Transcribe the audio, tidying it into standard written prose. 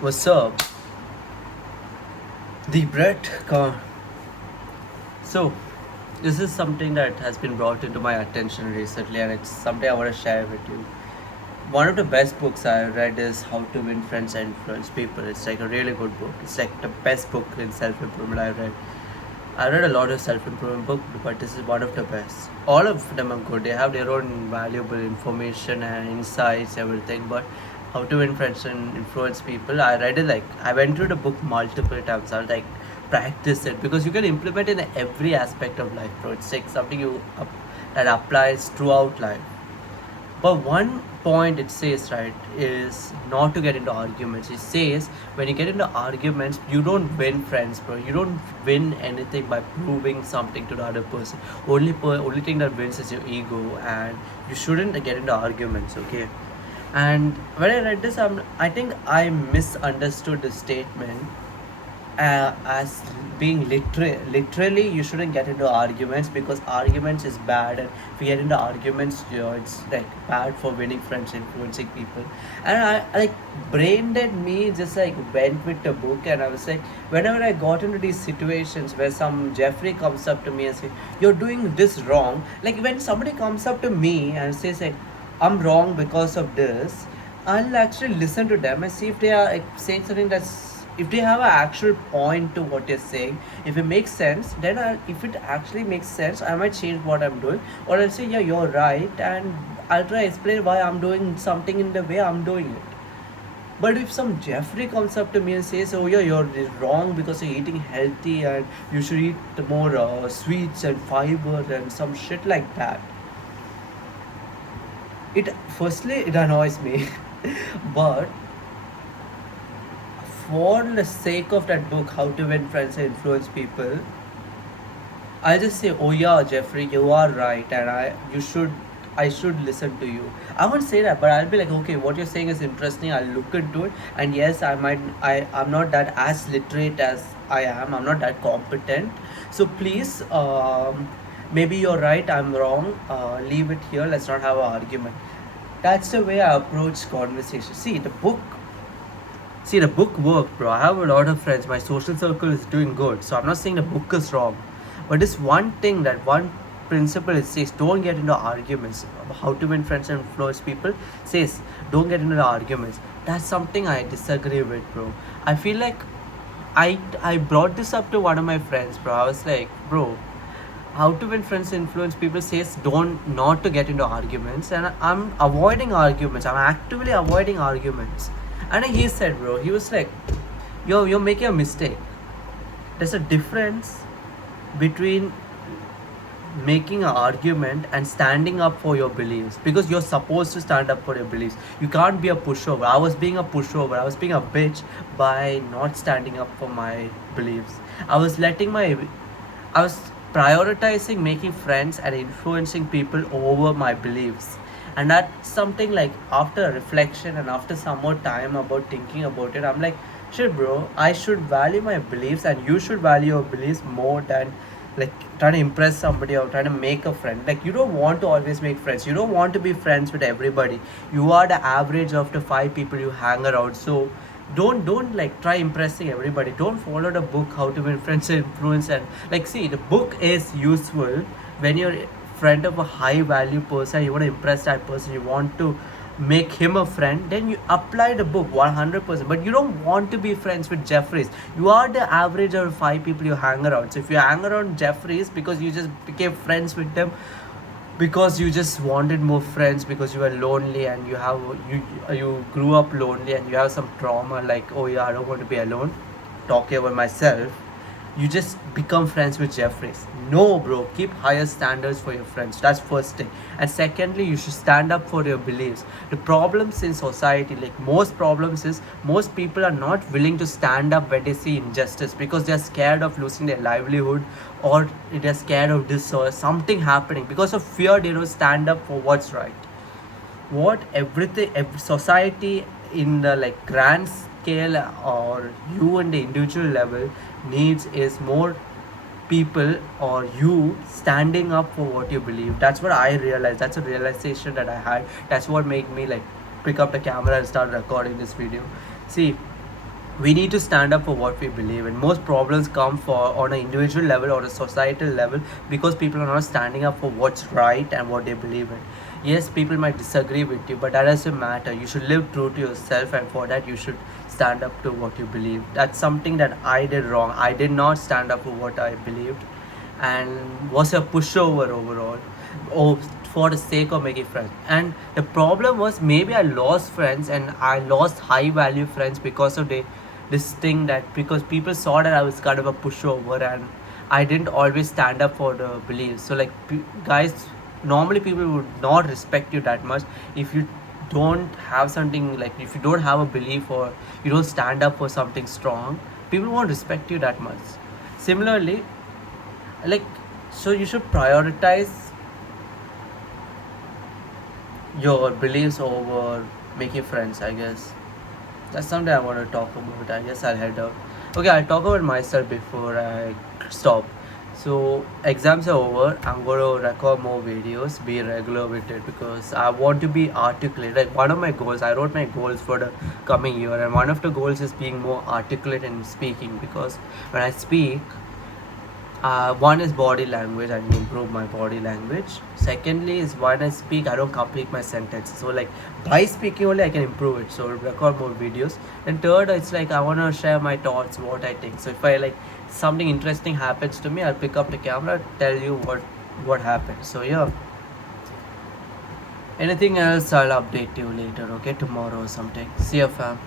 What's up? The bread. So, this is something that has been brought into my attention recently, and it's something I want to share with you. One of the best books I read is How to Win Friends and Influence People. It's like a really good book. It's like the best book in self improvement I read. I read a lot of self improvement books, but this is one of the best. All of them are good. They have their own valuable information and insights, everything. But How to Win Friends and Influence People, I read it like I went through the book multiple times. I was like practice it because you can implement it in every aspect of life, bro. It's like something that applies throughout life. But one point it says, right, is not to get into arguments. It says when you get into arguments, you don't win friends, bro. You don't win anything by proving something to the other person. Only thing that wins is your ego, and you shouldn't get into arguments, okay? And when I read this, I think I misunderstood the statement as being literally you shouldn't get into arguments because arguments is bad, and if you get into arguments, it's like bad for winning friends, influencing people. And I like brain dead me just like went with the book, and I was like, whenever I got into these situations where some Jeffrey comes up to me and say you're doing this wrong, like when somebody comes up to me and says like I'm wrong because of this, I'll actually listen to them and see if they are like, saying something that's, if they have an actual point to what they're saying. If it makes sense, then if it actually makes sense, I might change what I'm doing, or I'll say, yeah, you're right, and I'll try to explain why I'm doing something in the way I'm doing it. But if some Jeffrey comes up to me and says, "Oh yeah, you're wrong because you're eating healthy and you should eat more sweets and fiber and some shit like that," it firstly it annoys me, but for the sake of that book, How to Win Friends and Influence People, I'll just say, oh yeah, Jeffrey, you are right, and I should listen to you. I won't say that, but I'll be like, okay, what you're saying is interesting. I'll look into it, and yes, I'm not that as literate as I am. I'm not that competent. So please, maybe you're right. I'm wrong. Leave it here. Let's not have an argument. That's the way I approach conversation. See, the book worked, bro. I have a lot of friends. My social circle is doing good. So I'm not saying the book is wrong. But this one thing, that one principle, it says don't get into arguments. How to Win Friends and Influence People says don't get into the arguments. That's something I disagree with, bro. I feel like I brought this up to one of my friends, bro. I was like, bro, How to Win Friends and Influence People says don't not to get into arguments, and I'm avoiding arguments. I'm actively avoiding arguments. And he said, bro, he was like, you're making a mistake. There's a difference between making an argument and standing up for your beliefs, because you're supposed to stand up for your beliefs. You can't be a pushover. I was being a pushover. I was being a bitch by not standing up for my beliefs. I was letting my I was prioritizing making friends and influencing people over my beliefs. And that's something like after reflection and after some more time about thinking about it, I'm like, shit, bro, I should value my beliefs and you should value your beliefs more than like trying to impress somebody or trying to make a friend. Like, you don't want to always make friends. You don't want to be friends with everybody. You are the average of the five people you hang around. So don't like try impressing everybody. Don't follow the book How to Win Friends and Influence. And like, see, the book is useful when you're friend of a high value person, you want to impress that person, you want to make him a friend, then you apply the book 100%. But you don't want to be friends with Jeffries. You are the average of five people you hang around. So if you hang around Jeffries because you just became friends with them because you just wanted more friends, because you were lonely and you grew up lonely and you have some trauma, like, oh yeah, I don't want to be alone, talking about myself, you just become friends with Jeffries. No, bro, keep higher standards for your friends. That's first thing. And secondly, you should stand up for your beliefs. The problems in society, like most problems, is most people are not willing to stand up when they see injustice because they're scared of losing their livelihood, or they're scared of this or something happening. Because of fear, they don't stand up for what's right. What every society in the like grand scale or you in the individual level needs is more people or you standing up for what you believe. That's what I realized. That's a realization that I had. That's what made me like pick up the camera and start recording this video. See, we need to stand up for what we believe in. Most problems come for on an individual level or a societal level because people are not standing up for what's right and what they believe in. Yes, people might disagree with you, but that doesn't matter. You should live true to yourself, and for that you should stand up to what you believe. That's something that I did wrong. I did not stand up for what I believed and was a pushover overall, oh, for the sake of making friends. And the problem was, maybe I lost friends, and I lost high value friends because of this thing, that because people saw that I was kind of a pushover and I didn't always stand up for the beliefs. So like guys, normally people would not respect you that much if you don't have something, like if you don't have a belief or you don't stand up for something strong, people won't respect you that much. Similarly, like, so you should prioritize your beliefs over making friends, I guess. That's something I want to talk about. I guess I'll head out. Okay, I'll talk about myself before I stop. So exams are over. I'm going to record more videos, be regular with it, because I want to be articulate. Like, one of my goals, I wrote my goals for the coming year, and one of the goals is being more articulate in speaking, because when I speak, one is body language. I need to improve my body language. Secondly is when I speak, I don't complete my sentence. So like by speaking only, I can improve it. So record more videos. And third, it's like I want to share my thoughts, what I think. So if I like something interesting happens to me, I'll pick up the camera, tell you what happened. So yeah. Anything else, I'll update you later. Okay, tomorrow or something. See you, fam.